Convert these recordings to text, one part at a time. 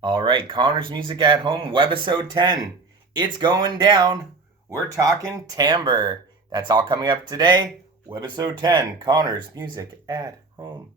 All right, Connor's Music at Home, webisode 10. It's going down. We're talking timbre. That's all coming up today. Webisode 10, Connor's Music at Home.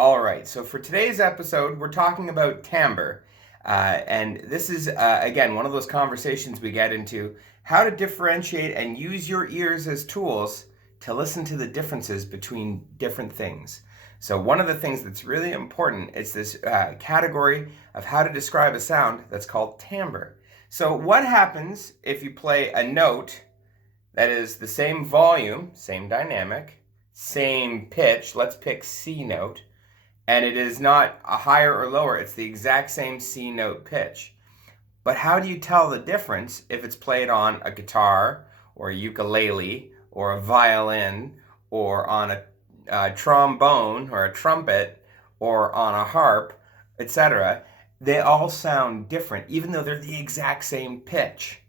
All right, so for today's episode, we're talking about timbre. And this is, again, one of those conversations we get into how to differentiate and use your ears as tools to listen to the differences between different things. So, one of the things that's really important is this category of how to describe a sound that's called timbre. So, what happens if you play a note that is the same volume, same dynamic, same pitch? Let's pick C note, and it is not a higher or lower, it's the exact same C note pitch. But how do you tell the difference if it's played on a guitar or a ukulele or a violin or on a trombone or a trumpet or on a harp, etc.? They all sound different, even though they're the exact same pitch.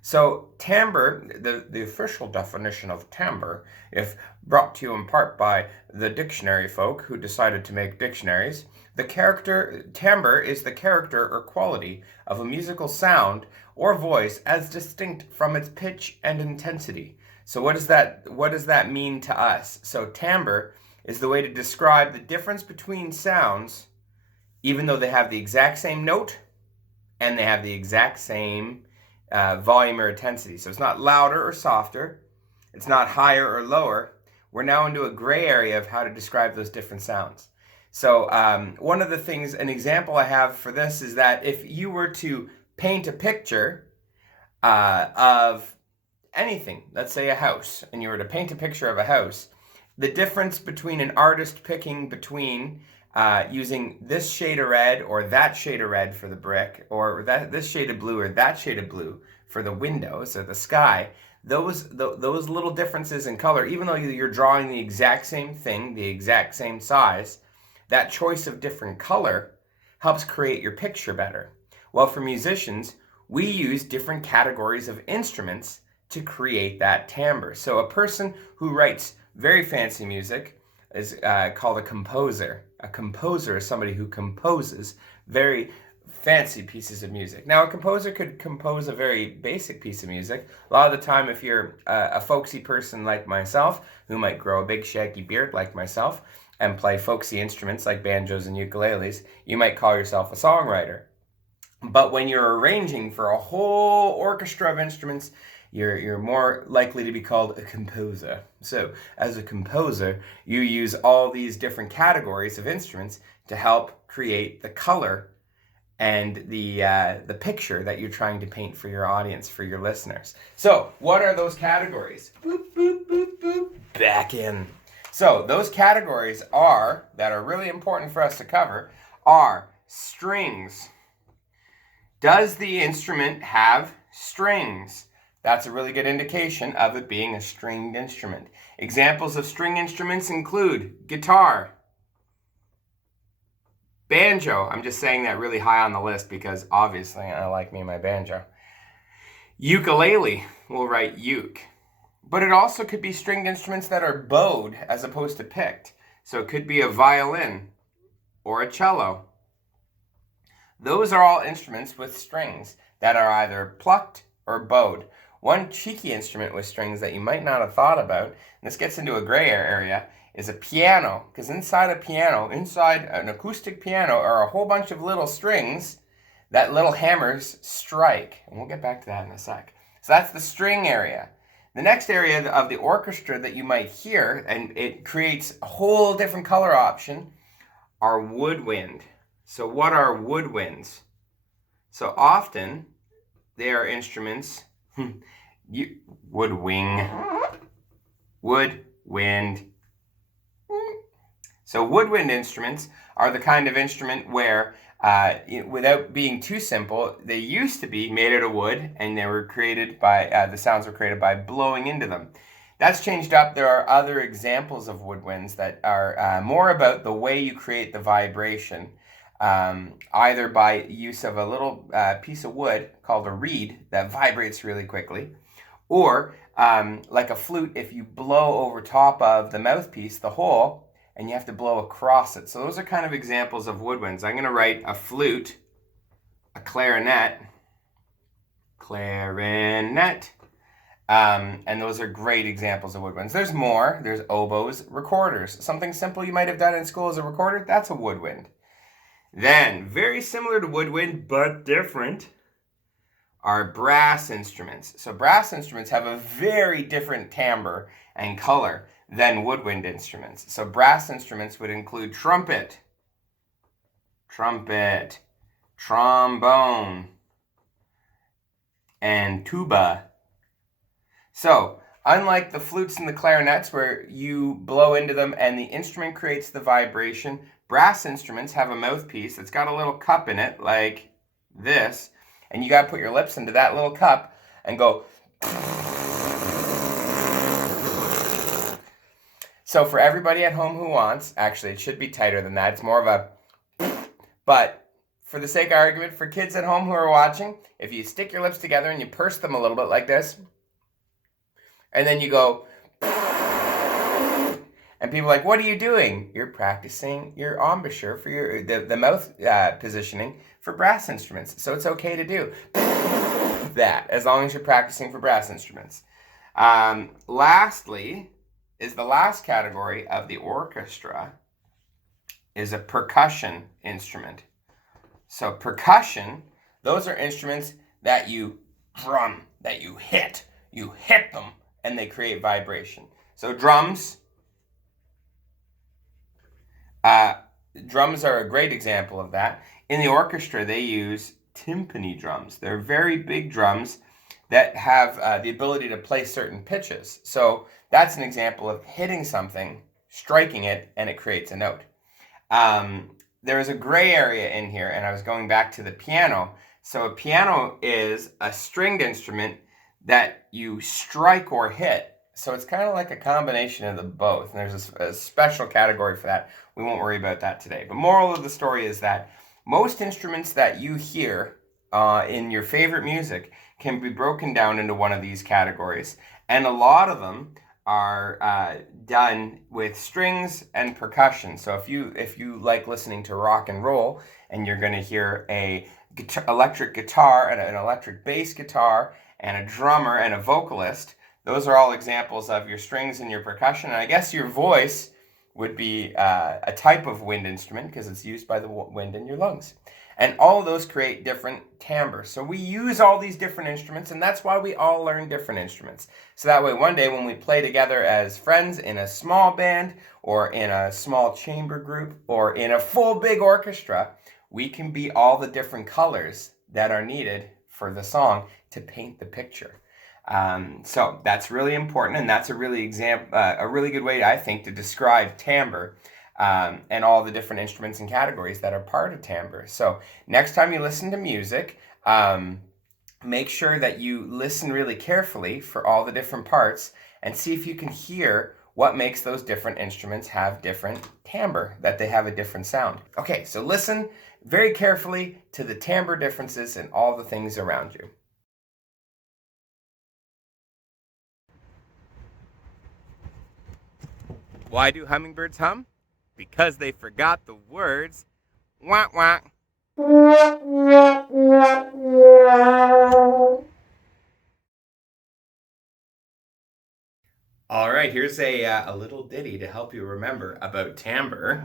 So timbre, the official definition of timbre, if brought to you in part by the dictionary folk who decided to make dictionaries, timbre is the character or quality of a musical sound or voice as distinct from its pitch and intensity. So what does that mean to us? So timbre is the way to describe the difference between sounds, even though they have the exact same note and they have the exact same volume or intensity. So it's not louder or softer. It's not higher or lower. We're now into a gray area of how to describe those different sounds. So one of the things, an example I have for this is that if you were to paint a picture of anything, let's say a house, and you were to paint a picture of a house, the difference between an artist picking between using this shade of red or that shade of red for the brick, or this shade of blue or that shade of blue for the windows or the sky, those little differences in color, even though you're drawing the exact same thing, the exact same size, that choice of different color helps create your picture better. Well, for musicians, we use different categories of instruments to create that timbre. So a person who writes very fancy music is called a composer. A composer is somebody who composes very fancy pieces of music. Now, a composer could compose a very basic piece of music. A lot of the time, if you're a folksy person like myself, who might grow a big shaggy beard like myself, and play folksy instruments like banjos and ukuleles, you might call yourself a songwriter. But when you're arranging for a whole orchestra of instruments, you're more likely to be called a composer. So as a composer, you use all these different categories of instruments to help create the color and the picture that you're trying to paint for your audience, for your listeners. So what are those categories? Boop, boop, boop, boop. Back in. So those categories that are really important for us to cover are strings. Does the instrument have strings? That's a really good indication of it being a stringed instrument. Examples of string instruments include guitar, banjo. I'm just saying that really high on the list because obviously I like me my banjo. Ukulele, we'll write uke. But it also could be stringed instruments that are bowed as opposed to picked. So it could be a violin or a cello. Those are all instruments with strings that are either plucked or bowed. One cheeky instrument with strings that you might not have thought about, and this gets into a gray area, is a piano. Because inside an acoustic piano, are a whole bunch of little strings that little hammers strike. And we'll get back to that in a sec. So that's the string area. The next area of the orchestra that you might hear, and it creates a whole different color option, are woodwind. So what are woodwinds? So often, they are instruments. Woodwind. So woodwind instruments are the kind of instrument where, without being too simple, they used to be made out of wood, and they were created by, the sounds were created by blowing into them. That's changed up. There are other examples of woodwinds that are more about the way you create the vibration, either by use of a little piece of wood called a reed that vibrates really quickly, or like a flute, if you blow over top of the mouthpiece, the hole, and you have to blow across it. So those are kind of examples of woodwinds. I'm going to write a flute, a clarinet, and those are great examples of woodwinds. There's more. There's oboes, recorders. Something simple you might have done in school as a recorder, that's a woodwind. Then, very similar to woodwind, but different, are brass instruments. So brass instruments have a very different timbre and color than woodwind instruments. So brass instruments would include trumpet, trombone, and tuba. So, unlike the flutes and the clarinets where you blow into them and the instrument creates the vibration, brass instruments have a mouthpiece that's got a little cup in it like this, and you got to put your lips into that little cup and go. So for everybody at home who wants, actually it should be tighter than that, it's more of a, but for the sake of argument, for kids at home who are watching, if you stick your lips together and you purse them a little bit like this, and then you go, and people are like, what are you doing? You're practicing your embouchure for the mouth positioning for brass instruments. So it's okay to do that as long as you're practicing for brass instruments. Lastly, is the last category of the orchestra is a percussion instrument. So percussion, those are instruments that you drum, that you hit them, and they create vibration. So drums are a great example of that. In the orchestra, they use timpani drums. They're very big drums that have the ability to play certain pitches. So that's an example of hitting something, striking it, and it creates a note. There is a gray area in here, and I was going back to the piano. So a piano is a stringed instrument that you strike or hit. So it's kind of like a combination of the both. And there's a special category for that. We won't worry about that today. But moral of the story is that most instruments that you hear in your favorite music can be broken down into one of these categories. And a lot of them are done with strings and percussion. So if you like listening to rock and roll, and you're going to hear a electric guitar and an electric bass guitar and a drummer and a vocalist, those are all examples of your strings and your percussion. And I guess your voice would be a type of wind instrument because it's used by the wind in your lungs. And all of those create different timbres. So we use all these different instruments, and that's why we all learn different instruments. So that way one day when we play together as friends in a small band or in a small chamber group or in a full big orchestra, we can be all the different colors that are needed for the song to paint the picture. So that's really important, and that's a really good way, I think, to describe timbre and all the different instruments and categories that are part of timbre. So next time you listen to music, make sure that you listen really carefully for all the different parts and see if you can hear what makes those different instruments have different timbre, that they have a different sound. Okay, so listen very carefully to the timbre differences and all the things around you. Why do hummingbirds hum? Because they forgot the words. Wah wah. All right, here's a little ditty to help you remember about timbre.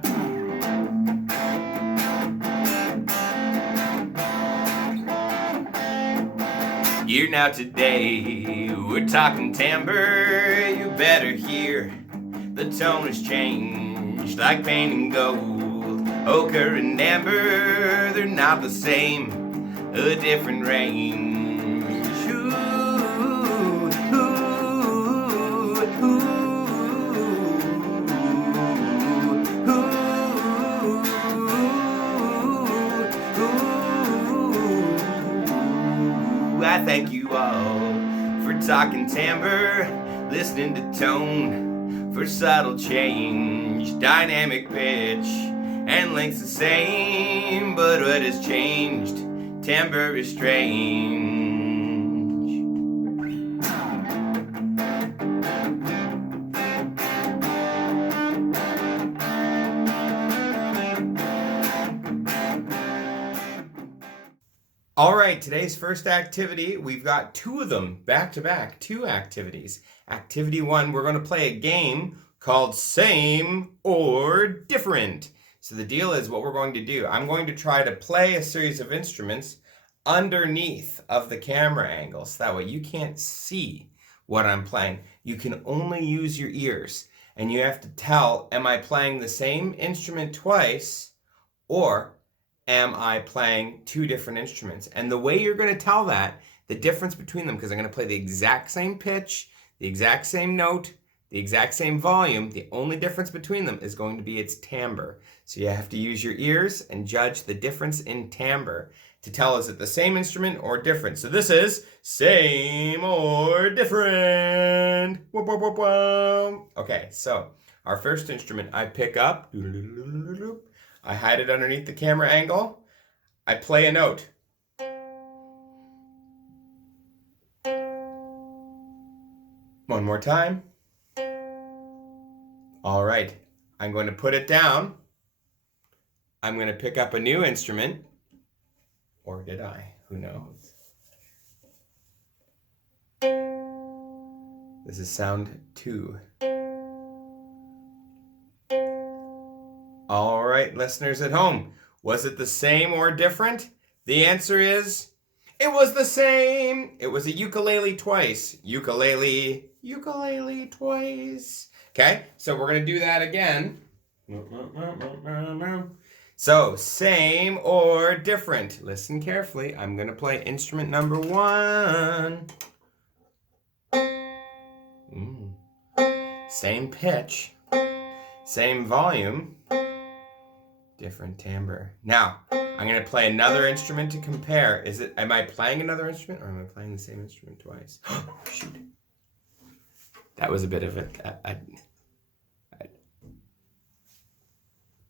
Here now today, we're talking timbre. You better hear, the tone has changed like paint and gold. Ochre and amber, they're not the same. A different range I thank you all for talking timbre, listening to tone, for subtle change, dynamic pitch, and length's the same, but what has changed? Timbre is strange. All right, today's first activity, we've got two of them back to back, two activities. Activity one, we're going to play a game called Same or Different. So the deal is what we're going to do, I'm going to try to play a series of instruments underneath of the camera angles. That way you can't see what I'm playing. You can only use your ears. And you have to tell, am I playing the same instrument twice, or am I playing two different instruments? And the way you're going to tell that, the difference between them, because I'm going to play the exact same pitch, the exact same note, the exact same volume, the only difference between them is going to be its timbre. So you have to use your ears and judge the difference in timbre to tell, is it the same instrument or different? So this is same or different. Okay, so our first instrument I pick up, I hide it underneath the camera angle, I play a note. One more time. All right, I'm going to put it down. I'm going to pick up a new instrument. Or did I? Who knows? This is sound 2. All right, listeners at home, was it the same or different? The answer is, it was the same. It was a ukulele twice. Ukulele, ukulele twice. Okay, so we're going to do that again. So, same or different. Listen carefully. I'm going to play instrument number 1. Same pitch, same volume, different timbre. Now, I'm going to play another instrument to compare. Am I playing another instrument, or am I playing the same instrument twice? Shoot. That was a bit of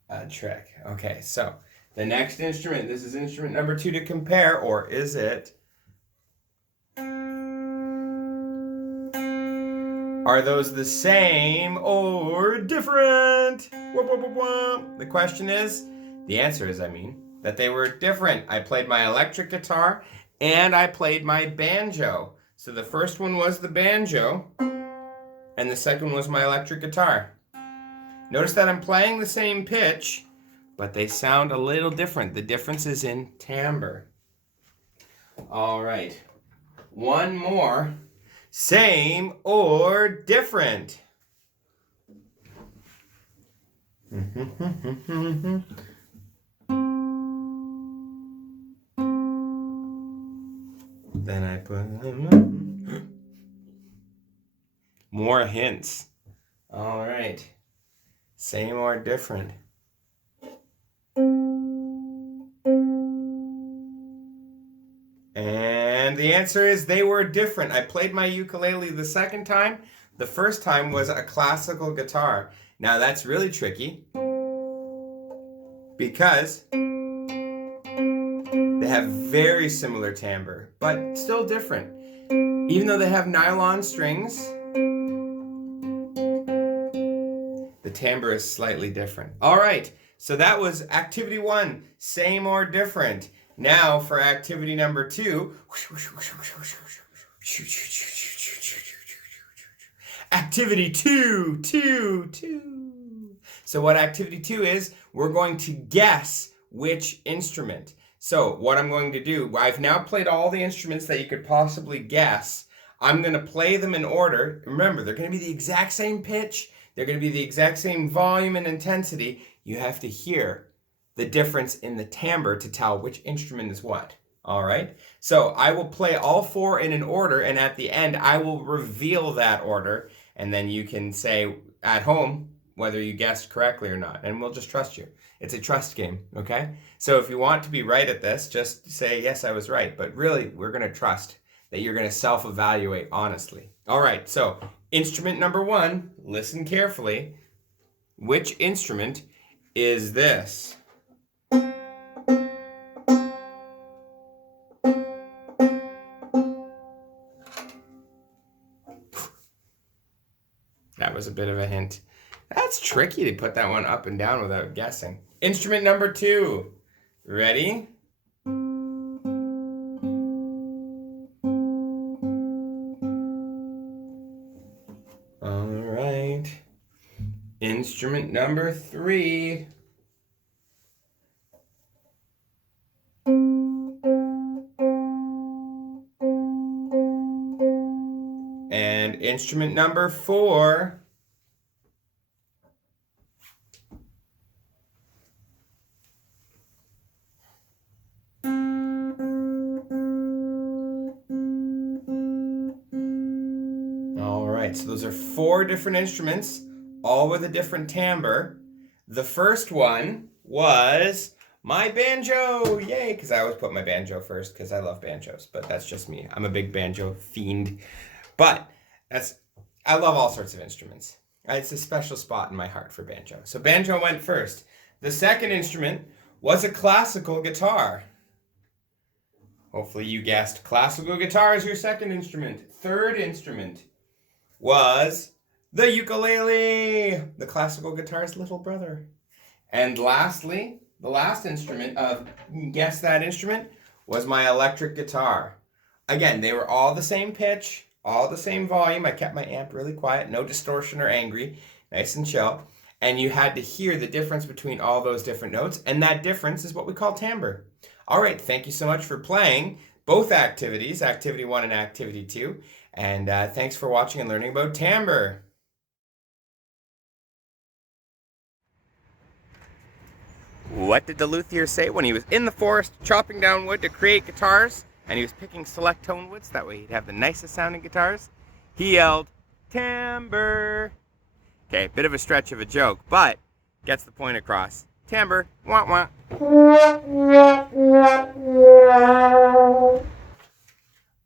a trick. Okay, so the next instrument, this is instrument number 2 to compare, or is it? Are those the same or different? The question is, the answer is, that they were different. I played my electric guitar and I played my banjo. So the first one was the banjo and the second one was my electric guitar. Notice that I'm playing the same pitch, but they sound a little different. The difference is in timbre. All right, one more. Same or different? Then I put more hints. All right. Same or different? And the answer is they were different. I played my ukulele the second time. The first time was a classical guitar. Now that's really tricky because they have very similar timbre, but still different. Even though they have nylon strings, the timbre is slightly different. All right, so that was activity 1, same or different. Now for activity number 2, activity 2. So what activity 2 is, we're going to guess which instrument. So what I'm going to do, I've now played all the instruments that you could possibly guess. I'm going to play them in order. Remember, they're going to be the exact same pitch. They're going to be the exact same volume and intensity. You have to hear the difference in the timbre to tell which instrument is what. All right? So I will play all 4 in an order, and at the end, I will reveal that order, and then you can say at home whether you guessed correctly or not, and we'll just trust you. It's a trust game, okay? So if you want to be right at this, just say, yes, I was right. But really, we're going to trust that you're going to self-evaluate honestly. All right, so instrument number 1, listen carefully. Which instrument is this? That was a bit of a hint. That's tricky to put that one up and down without guessing. Instrument number 2. Ready? All right. Instrument number 3. And instrument number 4. All right, so those are 4 different instruments, all with a different timbre. The first one was my banjo. Yay, because I always put my banjo first because I love banjos, but that's just me. I'm a big banjo fiend. But I love all sorts of instruments. It's a special spot in my heart for banjo. So banjo went first. The second instrument was a classical guitar. Hopefully you guessed classical guitar is your second instrument. Third instrument was the ukulele, the classical guitar's little brother. And lastly, the last instrument of guess that instrument was my electric guitar. Again, they were all the same pitch, all the same volume. I kept my amp really quiet, no distortion or angry, nice and chill. And you had to hear the difference between all those different notes, and that difference is what we call timbre. All right, thank you so much for playing both activities, Activity 1 and Activity 2. And thanks for watching and learning about timbre. What did the luthier say when he was in the forest chopping down wood to create guitars? And he was picking select tone woods, that way he'd have the nicest sounding guitars? He yelled, "Timbre!" Okay, bit of a stretch of a joke, but gets the point across. Timbre, wah wah.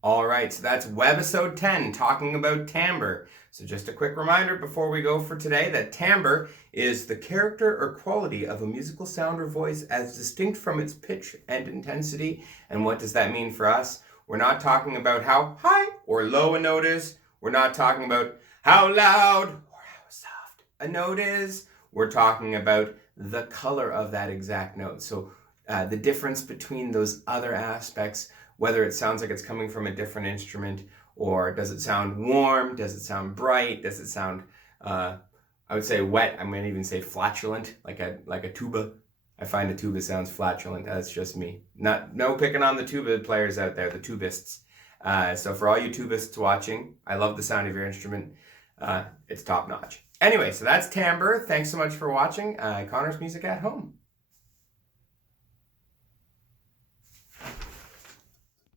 All right, so that's webisode 10, talking about timbre. So just a quick reminder before we go for today that timbre is the character or quality of a musical sound or voice as distinct from its pitch and intensity. And what does that mean for us? We're not talking about how high or low a note is. We're not talking about how loud or how soft a note is. We're talking about the color of that exact note. So the difference between those other aspects, whether it sounds like it's coming from a different instrument, or does it sound warm, does it sound bright, does it sound, I would say wet, I'm going to even say flatulent, like a tuba. I find a tuba sounds flatulent, that's just me. No picking on the tuba players out there, the tubists. So for all you tubists watching, I love the sound of your instrument. It's top notch. Anyway, so that's timbre. Thanks so much for watching. Connor's Music at Home.